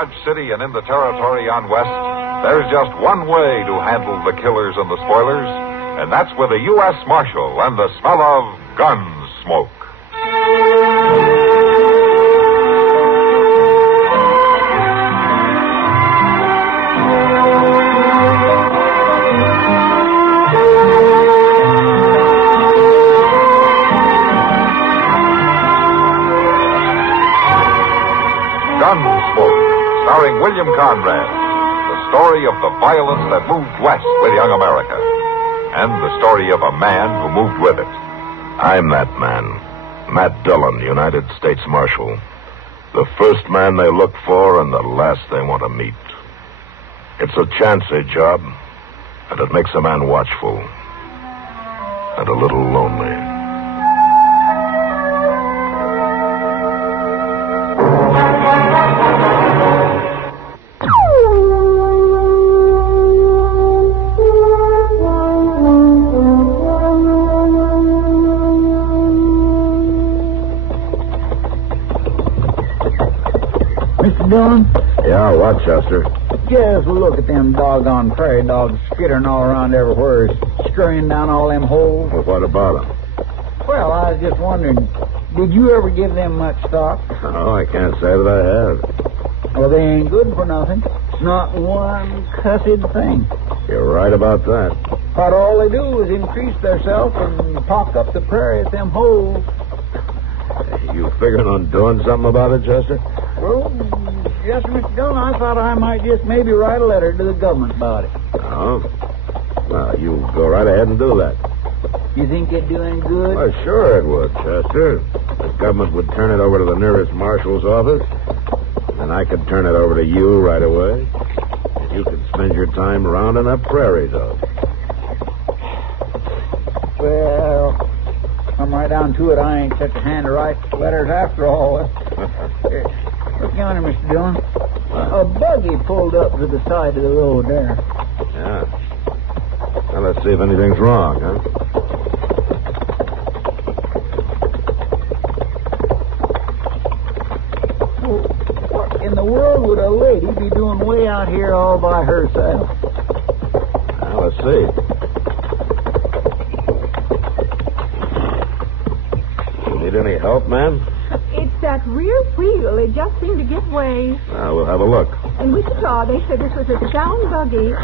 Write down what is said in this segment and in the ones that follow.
Dodge City and in the territory on west, there's just one way to handle the killers and the spoilers, and that's with a U.S. Marshal and the smell of Gunsmoke. Gunsmoke, starring William Conrad, the story of the violence that moved west with young America, and the story of a man who moved with it. I'm that man, Matt Dillon, United States Marshal. The first man they look for and the last they want to meet. It's a chancy job, and it makes a man watchful and a little lonely. Dillon? Yeah, what, Chester? Just look at them doggone prairie dogs skittering all around everywhere, scurrying down all them holes. Well, what about them? Well, I was just wondering, did you ever give them much thought? Oh, I can't say that I have. Well, they ain't good for nothing. Not one cussed thing. You're right about that. But all they do is increase theirself and talk up the prairie at them holes. You figuring on doing something about it, Chester? Well, yes, Mr. Dillon, I thought I might just maybe write a letter to the government about it. Oh? Well, you go right ahead and do that. You think it'd do any good? Well, sure it would, Chester. The government would turn it over to the nearest marshal's office, and I could turn it over to you right away. And you could spend your time rounding up prairie dogs. Well, come right down to it. I ain't such a hand to write letters after all. Look yonder, Mr. Dillon. A buggy pulled up to the side of the road there. Yeah. Well, let's see if anything's wrong, huh? Well, what in the world would a lady be doing way out here all by herself? Well, let's see. You need any help, ma'am? It's that rear wheel. It just seemed to give way. We'll have a look. In Wichita, they said this was a sound buggy.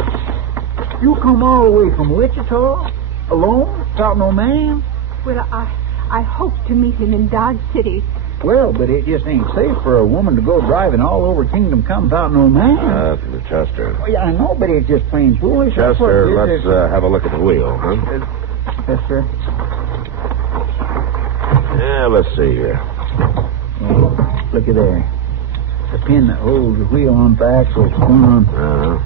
You come all the way from Wichita? Alone? Without no man? Well, I hope to meet him in Dodge City. Well, but it just ain't safe for a woman to go driving all over Kingdom Come without no man. Chester. Oh, yeah, I know, but it's just plain foolish. Chester, let's have a look at the wheel, huh? Yes, sir. Yeah, let's see here. Oh, look at there. The pin that holds the wheel on the axle's gone. Uh-huh.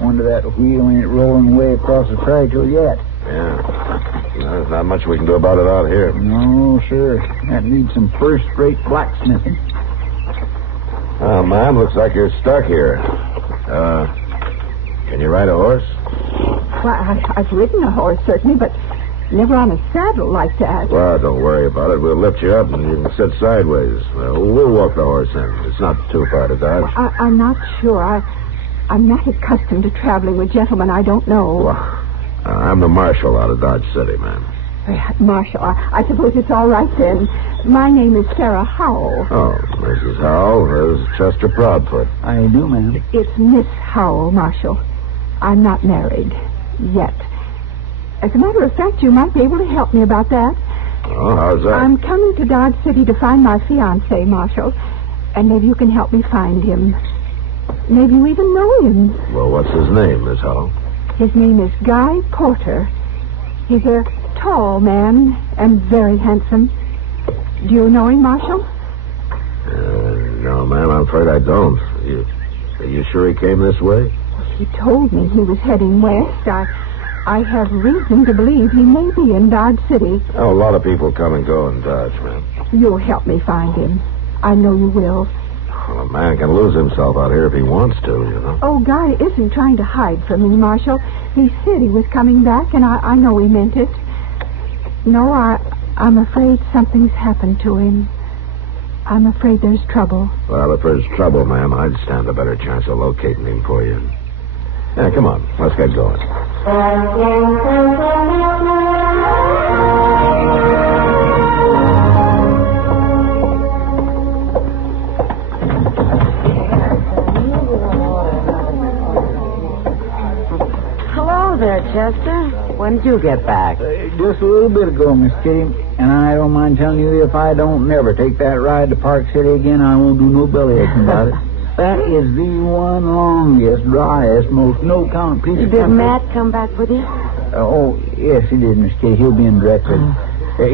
Wonder that wheel ain't rolling way across the track yet. Yeah. There's not much we can do about it out here. No, sir. That needs some first-rate blacksmithing. Oh, ma'am, looks like you're stuck here. Can you ride a horse? Well, I've ridden a horse, certainly, but never on a saddle like that. Well, don't worry about it. We'll lift you up and you can sit sideways. We'll walk the horse in. It's not too far to dodge. I'm not sure. I'm not accustomed to traveling with gentlemen I don't know. Well, I'm the marshal out of Dodge City, ma'am. Marshal, I suppose it's all right then. My name is Sarah Howell. Oh, Mrs. Howell. There's Chester Proudfoot. I do, ma'am. It's Miss Howell, Marshal. I'm not married. Yet. As a matter of fact, you might be able to help me about that. Oh, how's that? I'm coming to Dodge City to find my fiancé, Marshal. And maybe you can help me find him. Maybe you even know him. Well, what's his name, Miss Howell? His name is Guy Porter. He's a tall man and very handsome. Do you know him, Marshal? No, ma'am, I'm afraid I don't. Are you sure he came this way? He told me he was heading west. I have reason to believe he may be in Dodge City. Oh, a lot of people come and go in Dodge, ma'am. You'll help me find him. I know you will. Well, a man can lose himself out here if he wants to, you know. Oh, Guy isn't trying to hide from me, Marshal. He said he was coming back, and I know he meant it. No, I'm afraid something's happened to him. I'm afraid there's trouble. Well, if there's trouble, ma'am, I'd stand a better chance of locating him for you. Yeah, come on. Let's get going. Hello there, Chester. When did you get back? Just a little bit ago, Miss Kitty. And I don't mind telling you, if I don't never take that ride to Park City again, I won't do no bellyaching about it. That is the one longest, driest, most no-count piece of Did country. Matt come back with you? Oh, yes, he did, Miss Kitty. He'll be in directly.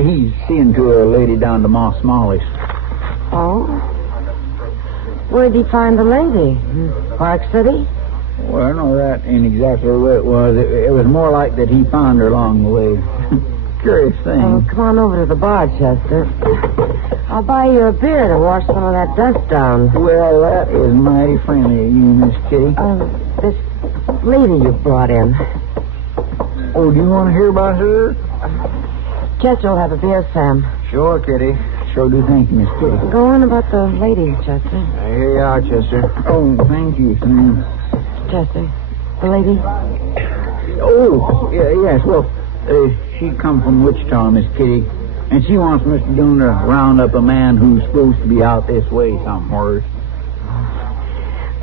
He's seeing to a lady down to Moss Smalley's. Oh? Where'd he find the lady? Park City? Well, no, that ain't exactly the way it was. It was more like that he found her along the way. Curious thing. Oh, come on over to the bar, Chester. I'll buy you a beer to wash some of that dust down. Well, that is mighty friendly of you, Miss Kitty. This lady you brought in. Oh, do you want to hear about her? Chester will have a beer, Sam. Sure, Kitty. Sure do. Thank you, Miss Kitty. Go on about the lady, Chester. Here you are, Chester. Oh, thank you, Sam. Chester, the lady? Oh, yes. Well, she come from Wichita, Miss Kitty. And she wants Mr. Dillon to round up a man who's supposed to be out this way somewhere.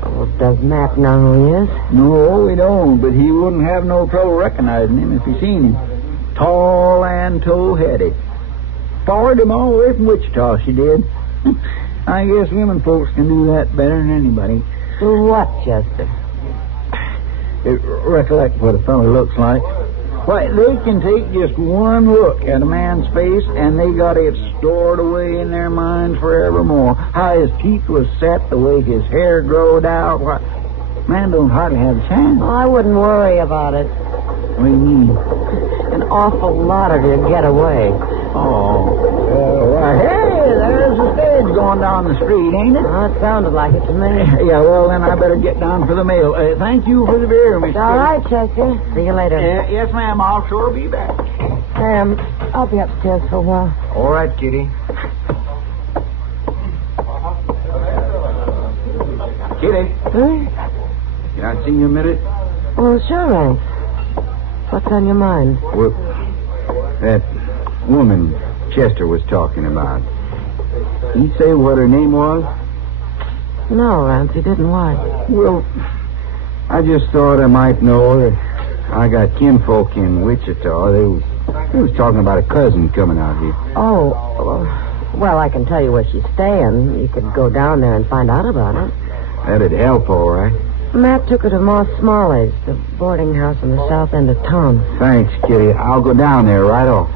Oh, does Matt know who he is? No, we don't, but he wouldn't have no trouble recognizing him if he seen him. Tall and tow-headed. Followed him all the way from Wichita, she did. I guess women folks can do that better than anybody. Do what, Chester? Recollect what a fellow looks like. Why, they can take just one look at a man's face, and they got it stored away in their minds forevermore. How his teeth was set, the way his hair growed out. Why, man don't hardly have a chance. Oh, I wouldn't worry about it. What do you mean? An awful lot of you get away. Oh. Why, hey, there's a stage going down the street, ain't it? Oh, it sounded like it to me. Yeah, well, then I better get down for the mail. Thank you for the beer, Miss It's all right, Chester. See you later. Yes, ma'am. I'll sure be back. Sam, I'll be upstairs for a while. All right, Kitty. Kitty, can I see you a minute? Oh, sure, Rance. What's on your mind? Well, that woman Chester was talking about. He say what her name was? No, Rance, he didn't. Why? Well, I just thought I might know her. I got kinfolk in Wichita. They was talking about a cousin coming out here. Oh, well, I can tell you where she's staying. You could go down there and find out about it. That'd help, all right. Matt took her to Moss Smalley's, the boarding house in the south end of town. Thanks, Kitty. I'll go down there right off.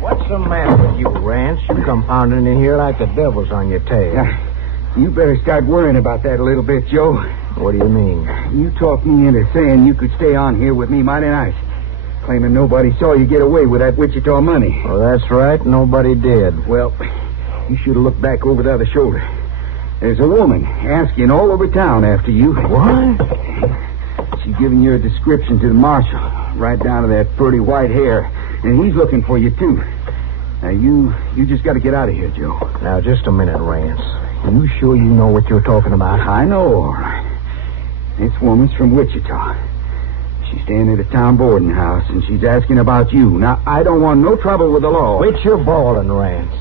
What's the matter with you, Rance? You come pounding in here like the devil's on your tail. You better start worrying about that a little bit, Joe. What do you mean? You talked me into saying you could stay on here with me mighty nice. Claiming nobody saw you get away with that Wichita money. Well, that's right. Nobody did. Well, you should have looked back over the other shoulder. There's a woman asking all over town after you. What? She's giving your description to the marshal, right down to that pretty white hair. And he's looking for you, too. Now, you just got to get out of here, Joe. Now, just a minute, Rance. You sure you know what you're talking about? I know, all right. This woman's from Wichita. She's staying at a town boarding house, and she's asking about you. Now, I don't want no trouble with the law. Quit your bawling, Rance.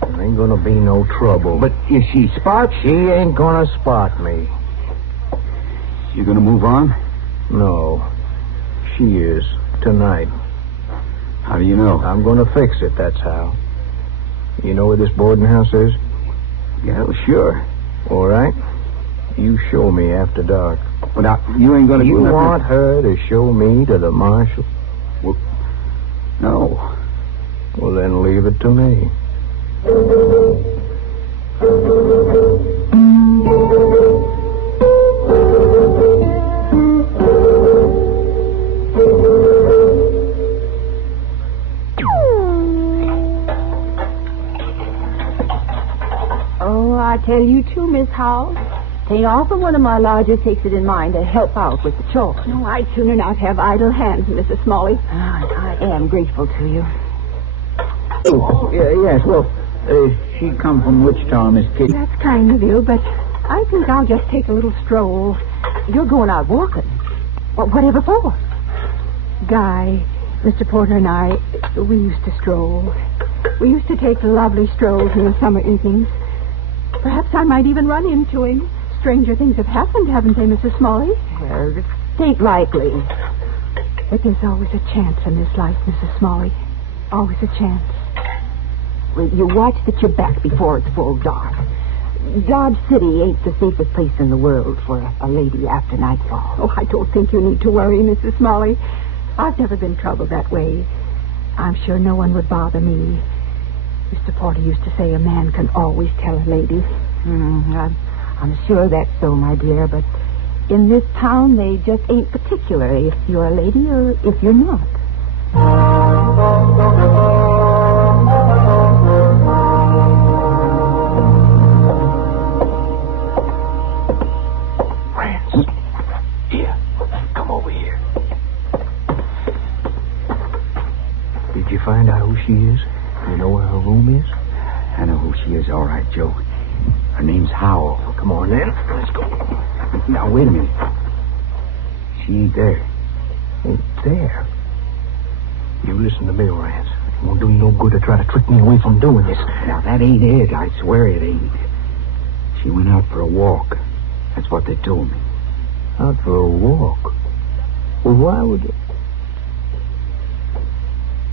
There ain't gonna be no trouble. But if she spots She ain't gonna spot me. you gonna move on? No. She is. Tonight. How do you know? I'm gonna fix it, that's how. You know where this boarding house is? Yeah, well, sure. All right. You show me after dark. Well, now, you ain't gonna You do nothing. want her to show me to the marshal? No. Well, then leave it to me. I tell you too, Miss Howell. Tain't often one of my lodgers takes it in mind to help out with the chores. No, I'd sooner not have idle hands, Mrs. Smalley. I am grateful to you. Yes, well, she come from Wichita, Miss Kitty. That's kind of you, but I think I'll just take a little stroll. You're going out walking. Whatever for? Guy, Mr. Porter and I, we used to stroll. We used to take lovely strolls in the summer evenings. Perhaps I might even run into him. Stranger things have happened, haven't they, Mrs. Smalley? Well, it ain't likely. But there's always a chance in this life, Mrs. Smalley. Always a chance. Well, you watch that you're back before it's full dark. Dodge City ain't the safest place in the world for a lady after nightfall. Oh, I don't think you need to worry, Mrs. Smalley. I've never been troubled that way. I'm sure no one would bother me. Mr. Porter used to say a man can always tell a lady. I'm sure that's so, my dear, but in this town they just ain't particular if you're a lady or if you're not. Rance, here, come over here. Did you find out who she is? You know where her room is? I know who she is, all right, Joe. Her name's Howell. Well, come on, then. Let's go. Now, wait a minute. She ain't there. Ain't there? You listen to me, Rance. It won't do you no good to try to trick me away from doing this. Now, that ain't it. I swear it ain't. She went out for a walk. That's what they told me. Out for a walk? Well, why would you...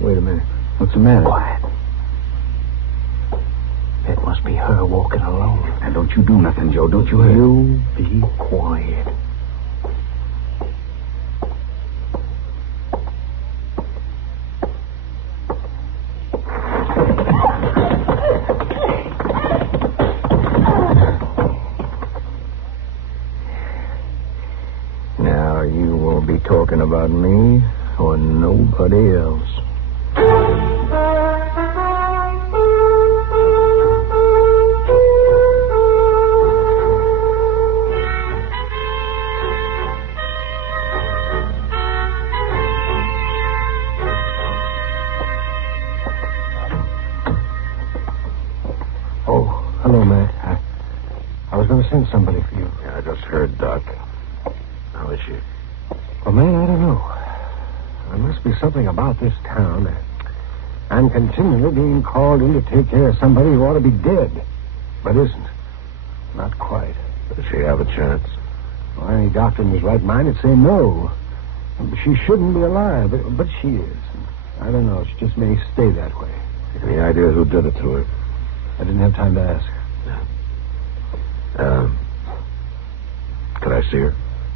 Wait a minute. What's the matter? Quiet. That must be her walking alone. Now, don't you do nothing, Joe. Don't you hear? You be quiet. Now, you won't be talking about me or nobody else. Hello, Matt. I was going to send somebody for you. Yeah, I just heard Doc. How is she? Well, man, I don't know. There must be something about this town. I'm continually being called in to take care of somebody who ought to be dead, but isn't. Not quite. Does she have a chance? Well, any doctor in his right mind would say no. She shouldn't be alive, but she is. I don't know. She just may stay that way. Any idea who did it to her? I didn't have time to ask. Could I see her?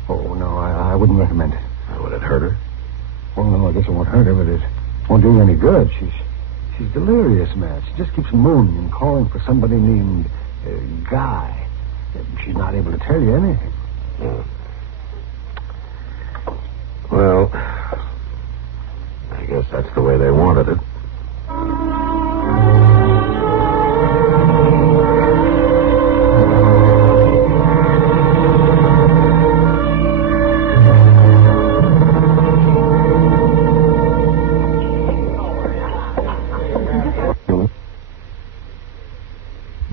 Oh, no, I wouldn't recommend it. Would it hurt her? Well, no, I guess it won't hurt her, but it won't do her any good. She's delirious, Matt. She just keeps moaning and calling for somebody named Guy. She's not able to tell you anything. Yeah. Well, I guess that's the way they wanted it.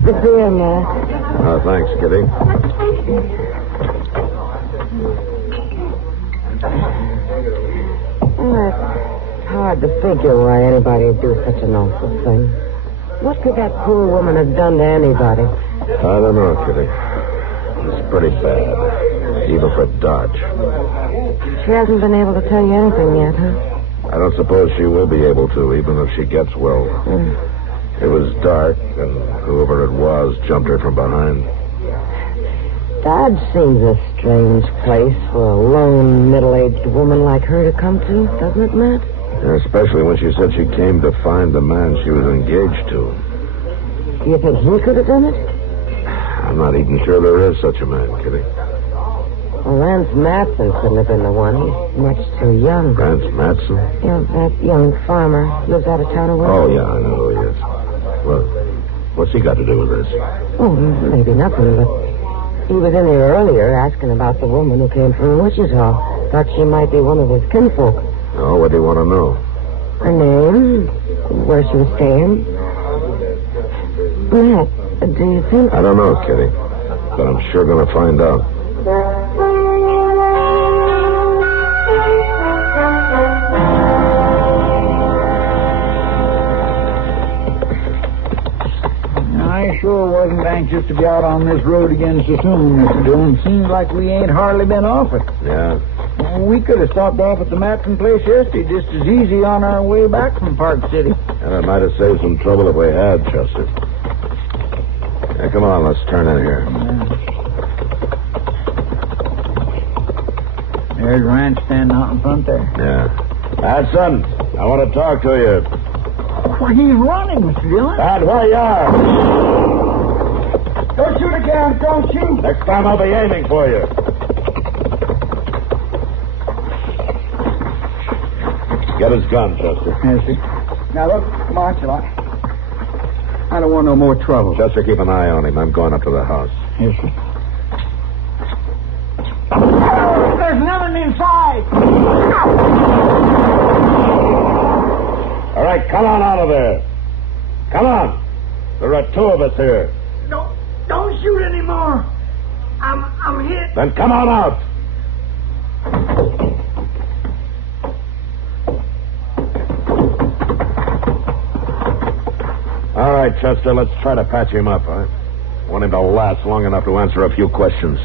The beer, Matt. Oh, thanks, Kitty. Well, it's hard to figure why anybody would do such an awful thing. What could that poor woman have done to anybody? I don't know, Kitty. It's pretty bad, even for Dodge. She hasn't been able to tell you anything yet, huh? I don't suppose she will be able to, even if she gets well. It was dark, and whoever it was jumped her from behind. Dodge seems a strange place for a lone, middle-aged woman like her to come to, doesn't it, Matt? Especially when she said she came to find the man she was engaged to. Do you think he could have done it? I'm not even sure there is such a man, Kitty. Well, Rance Matson couldn't have been the one. He's much too young. Rance Matson? You know, that young farmer lives out of town away. Oh, yeah, I know who he is. What's he got to do with this? Oh, maybe nothing, but he was in here earlier asking about the woman who came from Wichita. Thought she might be one of his kinfolk. Oh, what do you want to know? Her name, where she was staying. Matt, do you think... I don't know, Kitty. But I'm sure going to find out. I sure wasn't anxious to be out on this road again so soon, Mr. Dillon. Seems like we ain't hardly been off it. Yeah? We could have stopped off at the Matson place yesterday just as easy on our way back from Park City. And it might have saved some trouble if we had, Chester. Yeah, come on, let's turn in here. There's Ranch standing out in front there. Yeah. Madsen, I want to talk to you. Why, he's running, Mr. Dillon. Dad, where you are? Don't shoot again. Don't shoot. Next time I'll be aiming for you. Get his gun, Chester. Yes, sir. Now, look, come on, Chilla. I don't want no more trouble. Chester, keep an eye on him. I'm going up to the house. Yes, sir. There's nothing inside. All right, come on out of there. Come on. There are two of us here. Don't shoot anymore. I'm hit. Then come on out. All right, Chester, let's try to patch him up. I want him to last long enough to answer a few questions.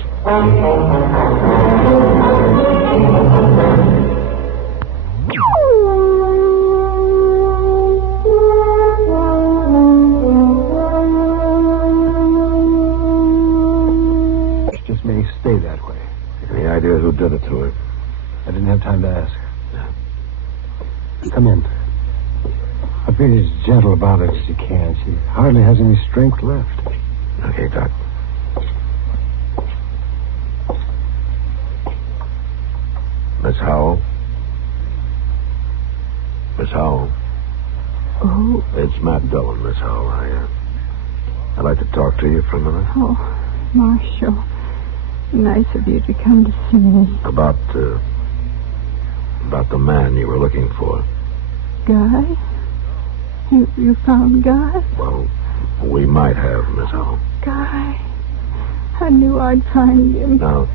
Just may stay that way. Any idea who did it to her? I didn't have time to ask. Come in. I'll be as gentle about it as you can. She hardly has any strength left. Okay, Doc. Miss Howell? Miss Howell? Oh, It's Matt Dillon, Miss Howell. I'd like to talk to you for a minute. oh, Marshal. Nice of you to come to see me. About the man you were looking for. Guy? You found Guy? Well, we might have, Miss Howell. Guy. I knew I'd find him. Now,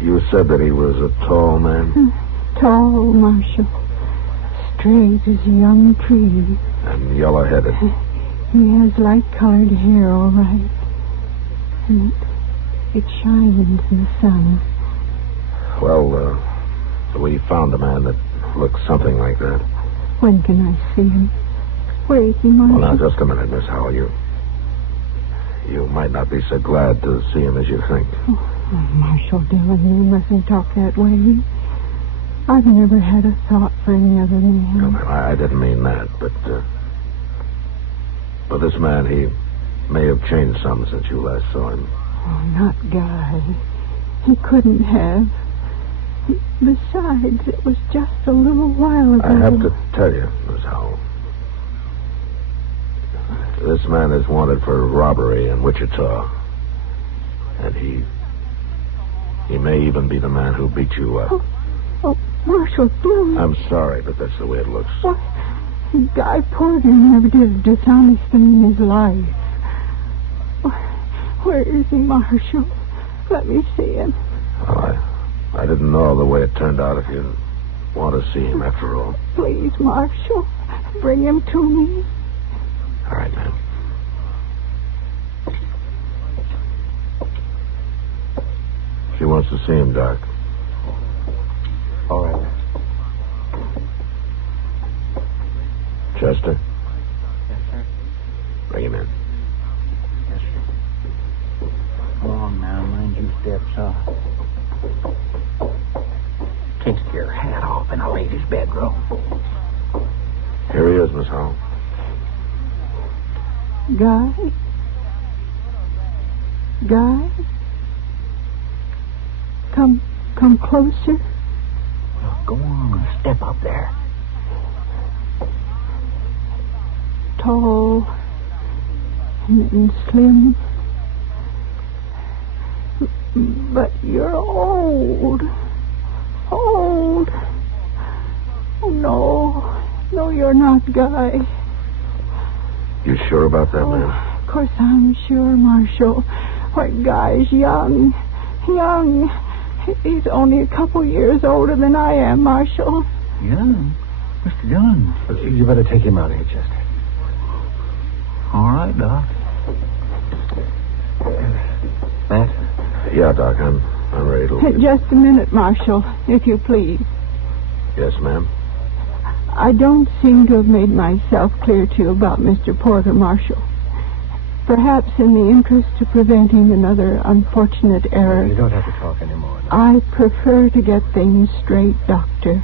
you said that he was a tall man? Tall, Marshal. Straight as a young tree. And yellow-headed. He has light-colored hair, all right. And it shines in the sun. Well, we found a man that looked something like that. When can I see him? Where is he, Marshal? Well, now, just a minute, Miss Howell. You might not be so glad to see him as you think. Oh, Marshal Dillon, you mustn't talk that way. I've never had a thought for any other man. No, I didn't mean that, but this man, he may have changed some since you last saw him. Oh, not Guy. He couldn't have. Besides, it was just a little while ago. I have to tell you, Miss Howell. This man is wanted for robbery in Wichita. And he may even be the man who beat you up. Oh, Marshal Dillon. I'm sorry, but that's the way it looks. What? Guy Porter never did a dishonest thing in his life. Where is he, Marshal? Let me see him. Well, I didn't know the way it turned out if you want to see him after all. Please, Marshal, bring him to me. All right, ma'am. She wants to see him, Doc. All right. Chester? Yes, sir. Bring him in. Yes, sir. Come on now, mind you step soft. Take your hat off in a lady's bedroom. Here he is, Miss Howell. Guy? Guy? Come closer. Go on, step up there. Tall, and slim. But you're old. Old. Oh, no. No, you're not, Guy. You sure about that, man? Of course I'm sure, Marshal. Why, Guy's young. Young. He's only a couple years older than I am, Marshal. Young? Mr. Dillon. You better take him out of here, Chester. All right, Doc. Matt? Yeah, Doc, I'm ready to leave. Just a minute, Marshal, if you please. Yes, ma'am. I don't seem to have made myself clear to you about Mr. Porter, Marshal. Perhaps in the interest of preventing another unfortunate error. You don't have to talk anymore. No. I prefer to get things straight, Doctor.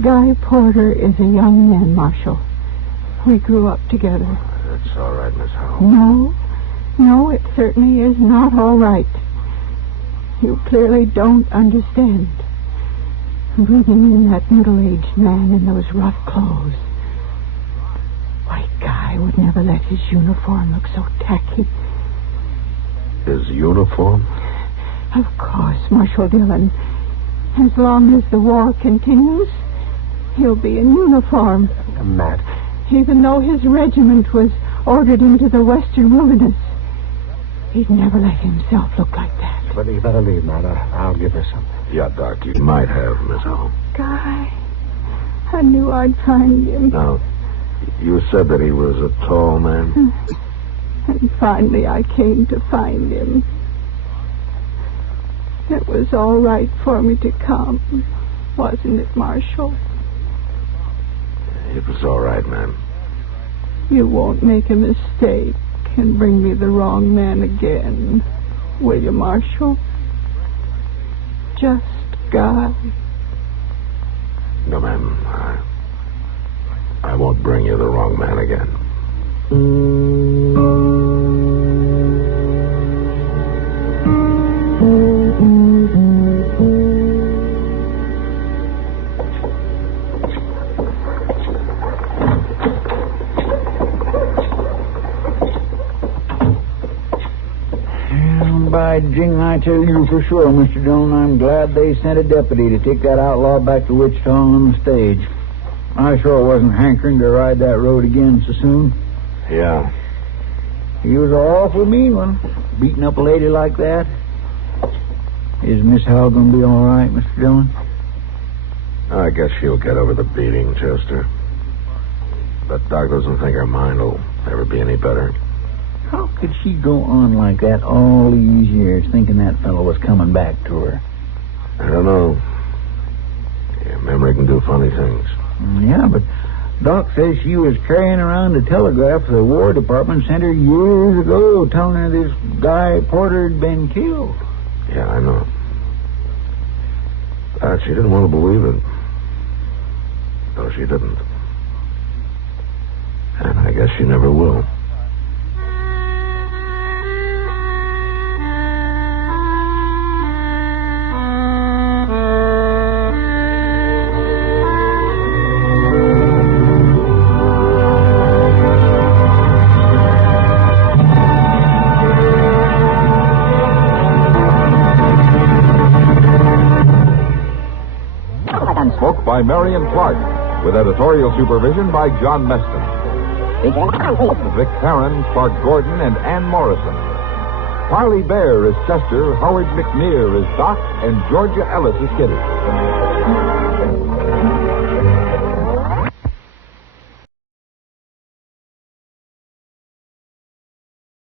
Guy Porter is a young man, Marshal. We grew up together. That's all right, Miss Howell. No, it certainly is not all right. You clearly don't understand. Breathing in that middle-aged man in those rough clothes. White Guy would never let his uniform look so tacky. His uniform? Of course, Marshal Dillon. As long as the war continues, he'll be in uniform. Matt. Even though his regiment was ordered into the western wilderness, he'd never let himself look like that. But you better leave, Matt. I'll give her something. Yeah, Doc, you might have, Miss Howell. Guy, I knew I'd find him. Now, you said that he was a tall man? And finally I came to find him. It was all right for me to come, wasn't it, Marshal? It was all right, ma'am. You won't make a mistake and bring me the wrong man again, will you, Marshal? Just Guy. No, ma'am. I won't bring you the wrong man again. By jing, I tell you for sure, Mr. Dillon, I'm glad they sent a deputy to take that outlaw back to Wichita on the stage. I sure wasn't hankering to ride that road again so soon. Yeah. He was an awful mean one, beating up a lady like that. Is Miss Howell going to be all right, Mr. Dillon? I guess she'll get over the beating, Chester. But Doc doesn't think her mind will ever be any better. How could she go on like that all these years, thinking that fellow was coming back to her? I don't know. Yeah, memory can do funny things. Yeah, but Doc says she was carrying around a telegraph the War Department sent her years ago, telling her this Guy Porter had been killed. Yeah, I know. But she didn't want to believe it. No, she didn't. And I guess she never will. Gunsmoke by Marion Clark, with editorial supervision by John Meston. Vic Perrin, Clark Gordon, and Ann Morrison. Parley Bear is Chester, Howard McNear is Doc, and Georgia Ellis is Kitty.